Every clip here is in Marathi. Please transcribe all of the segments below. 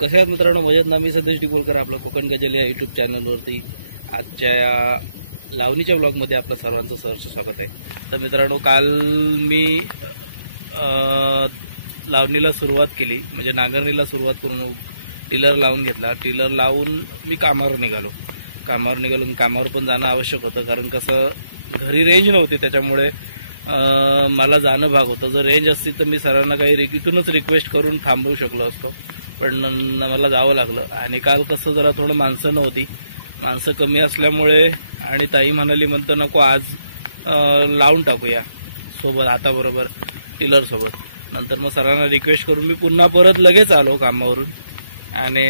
कसे आहेत मित्रांनो? मजेत ना? मी सदेश डिगोलकर, आपलं कोकण गजल या यूट्यूब चॅनलवरती आजच्या या लावणीच्या ब्लॉगमध्ये आपलं सर्वांचं सहर्ष स्वागत आहे. तर मित्रांनो, काल मी लावणीला सुरुवात केली, म्हणजे नांगरणीला सुरुवात करून टिलर लावून घेतला. टिलर लावून मी कामावर निघालो. कामावर पण जाणं आवश्यक होतं, कारण कसं घरी रेंज नव्हती, त्याच्यामुळे मला जाणं भाग होतं. जर रेंज असती तर मी सरांना काही इथूनच रिक्वेस्ट करून थांबवू शकलो असतो, पण मला जावं लागलं. आणि काल कसं जरा थोडं माणसं नव्हती, माणसं कमी असल्यामुळे, आणि ताई म्हणाली म्हणतो नको आज लावून टाकूया सोबत हाताबरोबर टिलरसोबत. नंतर मग सरांना रिक्वेस्ट करून मी पुन्हा परत लगेच आलो कामावरून. आणि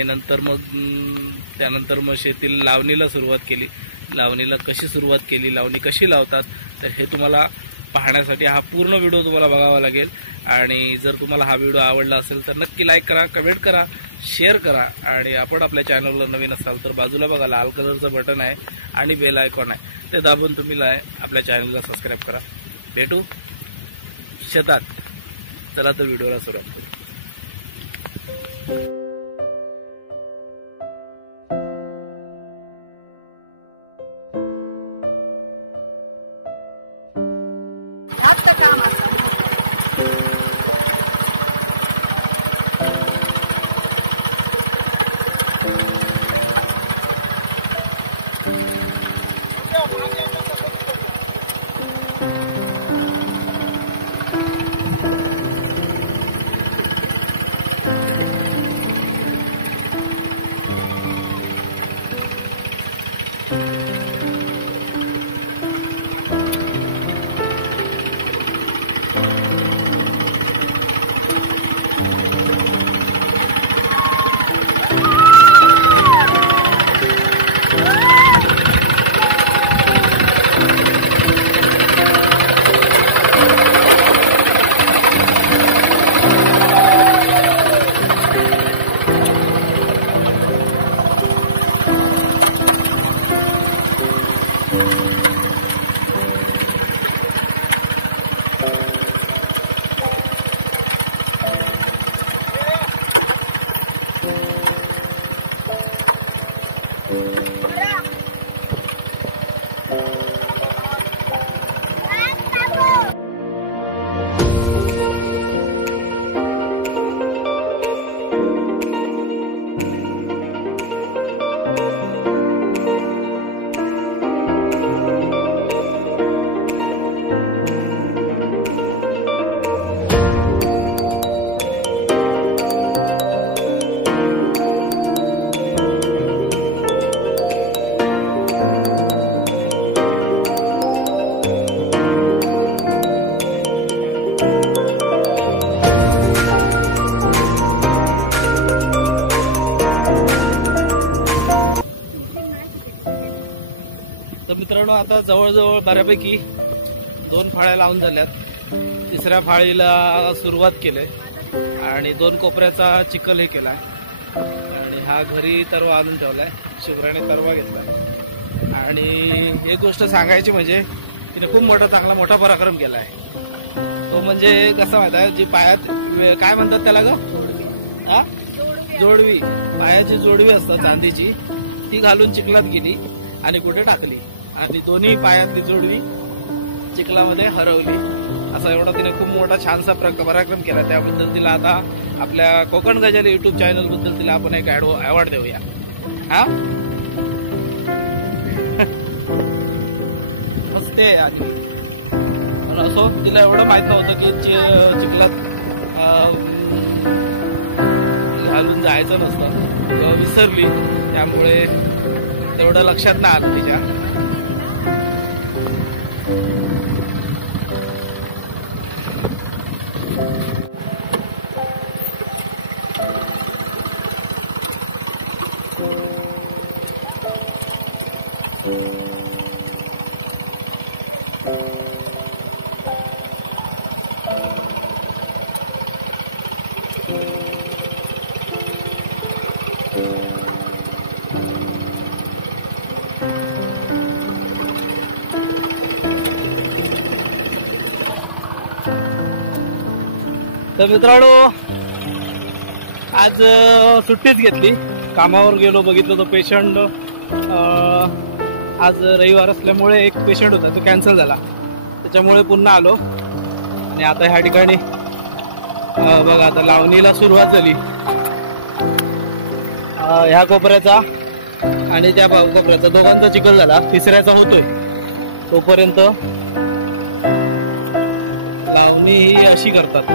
त्यानंतर मग शेतील लावणीला सुरुवात केली. लावणीला कशी सुरुवात केली, लावणी कशी लावतात, तर हे तुम्हाला पाहण्यासाठी हा पूर्ण व्हिडिओ तुम्हाला बघावा लागेल. आणि जर तुम्हाला हा व्हिडिओ आवडला असेल तर नक्की लाईक करा, कमेंट करा, शेअर करा. आणि आपण आपल्या चॅनलवर नवीन असाल तर बाजूला बघा लाल कलरचं बटन आहे आणि बेल आयकॉन आहे, ते दाबून तुम्ही आपल्या चॅनलला सबस्क्राईब करा. भेटू शेतात. चला तर व्हिडिओला सुरुवात करू. तर मित्रांनो, आता जवळजवळ बऱ्यापैकी 2 फाळ्या लावून झाल्यात. 3ऱ्या फाळीला सुरुवात केली आणि 2 कोपऱ्याचा चिखल हे केलाय. आणि हा घरी तरवा आणून ठेवलाय, शिवराने तरवा घेतला. आणि एक गोष्ट सांगायची म्हणजे तिने खूप चांगला मोठा पराक्रम केलाय. तो म्हणजे कसं माहिती आहे, जी पायात काय म्हणतात त्याला ग, जोडवी, पायाची जोडवी असतात चांदीची, ती घालून चिखलात गेली आणि कुठे टाकली, आणि दोन्ही पायातली जोडवी चिखलामध्ये हरवली. असा एवढा तिने खूप मोठा छानसा पराक्रम केला. त्याबद्दल तिला आता आपल्या कोकण गजल युट्यूब चॅनल बद्दल तिला आपण एक अवॉर्ड देऊया. हा मस्त आहे. आणि असो, तिला एवढं माहित नव्हतं की चिखलात घालून जायचं नसतं, विसरली, त्यामुळे तेवढं लक्षात नाही आलं तिच्या. तर मित्रांनो, आज सुट्टीच घेतली, कामावर गेलो, बघितलं तो पेशंट आज रविवार असल्यामुळे एक पेशंट होता तो कॅन्सल झाला, त्याच्यामुळे पुन्हा आलो. आणि आता ह्या ठिकाणी बघा आता लावणीला सुरुवात झाली. ह्या कोपऱ्याचा आणि त्या कोपऱ्याचा दोघांचा चिखल झाला, तिसऱ्याचा होतोय. तोपर्यंत लावणी ही अशी करतात.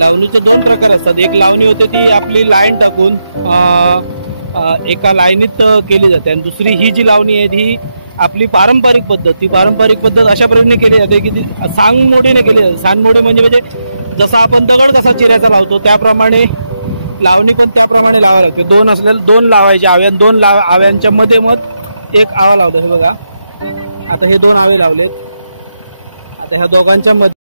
लावणीचे दोन प्रकार असतात. एक लावणी होते ती आपली लाईन टाकून एका लाईनीत केली जाते, आणि दुसरी ही जी लावणी आहे ही आपली पारंपरिक पद्धत. ती पारंपरिक पद्धत अशा प्रकारे केली जाते की ती सांगमोडीने केली जाते. सांगमोडी म्हणजे जसा आपण दगड कसा चिऱ्याचा लावतो त्याप्रमाणे लावणी पण त्याप्रमाणे लावावी लागते. दोन असलेल्या दोन लावायचे आव्या, दोन आव्यांच्या मध्ये मध एक आवा लावतो. हे बघा आता हे दोन आवे लावलेत. आता ह्या दोघांच्या मध्ये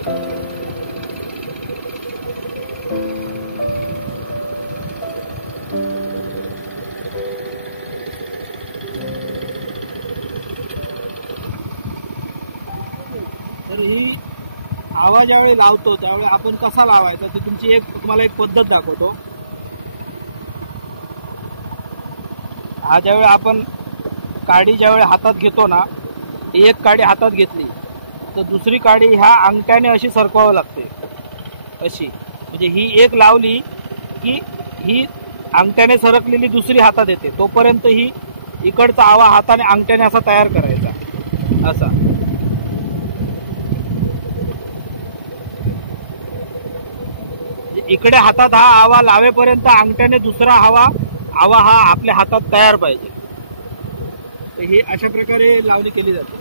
तर ही आवा ज्यावेळी लावतो त्यावेळी आपण कसा लावायचा ती तुमची तुम्हाला एक पद्धत दाखवतो. हा ज्यावेळी आपण काडी ज्यावेळी हातात घेतो ना, एक काडी हातात घेतली तर दुसरी काडी ह्या अंगठ्याने अशी सरकवावं लागते अशी. म्हणजे ही एक लावली की ही अंगठ्याने सरकलेली दुसरी हातात येते, तोपर्यंत ही इकडचा आवा हाताने अंगठ्याने असा तयार करायचा असा. इकडे हातात हा आवा लावेपर्यंत अंगठ्याने दुसरा आवा हा आपल्या हातात तयार पाहिजे. तर ही अशा प्रकारे लावणी केली जाते.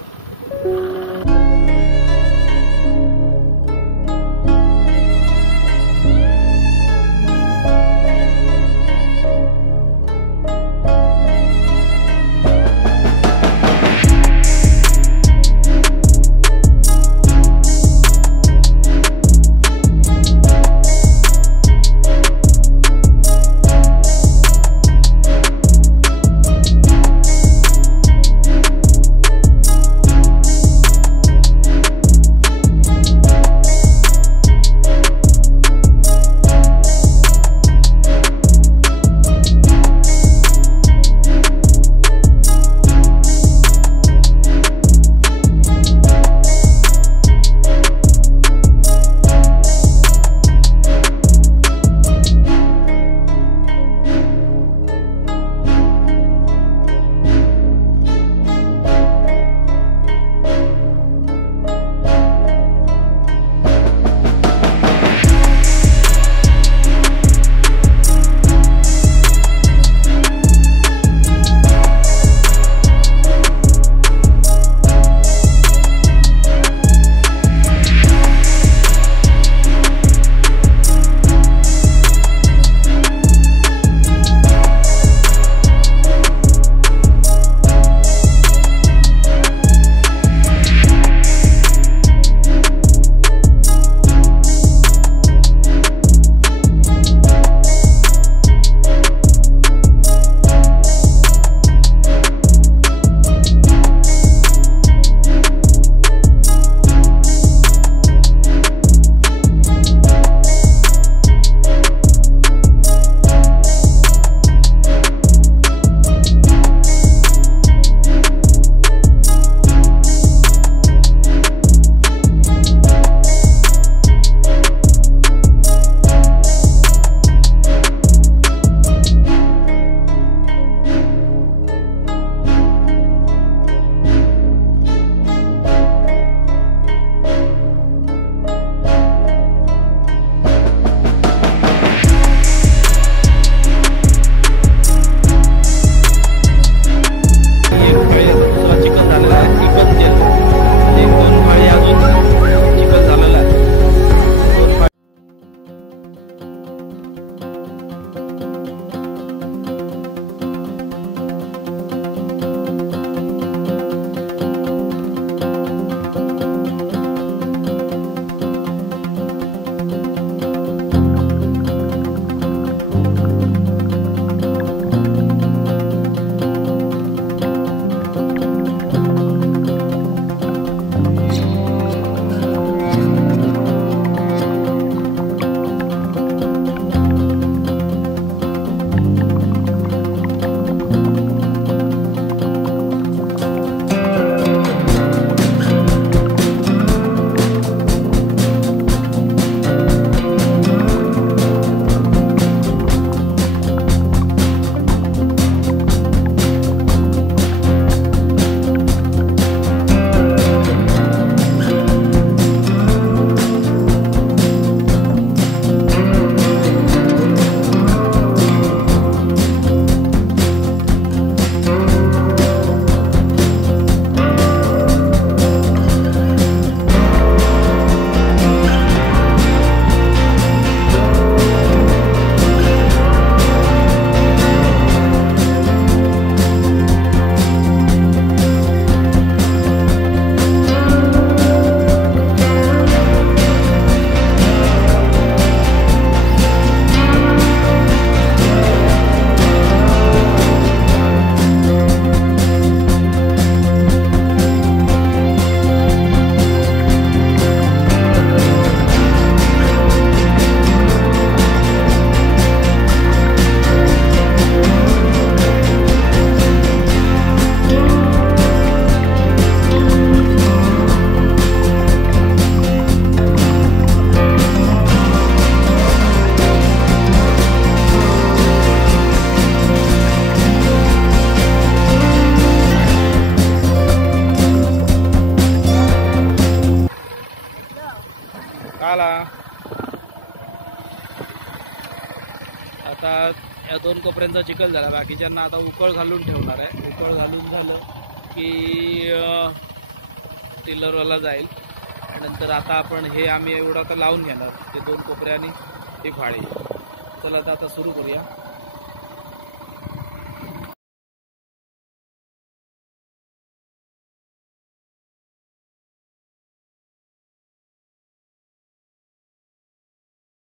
आला. आता या 2 कोपऱ्यांचा चिखल झाला, बाकीच्यांना आता उकळ घालून ठेवणार आहे. उकळ घालून झालं की टिलरवाला जाईल. नंतर आता आपण हे आम्ही एवढं आता लावून घेणार ते 2 कोपऱ्याने ती फाळी. चला आता सुरू करूया.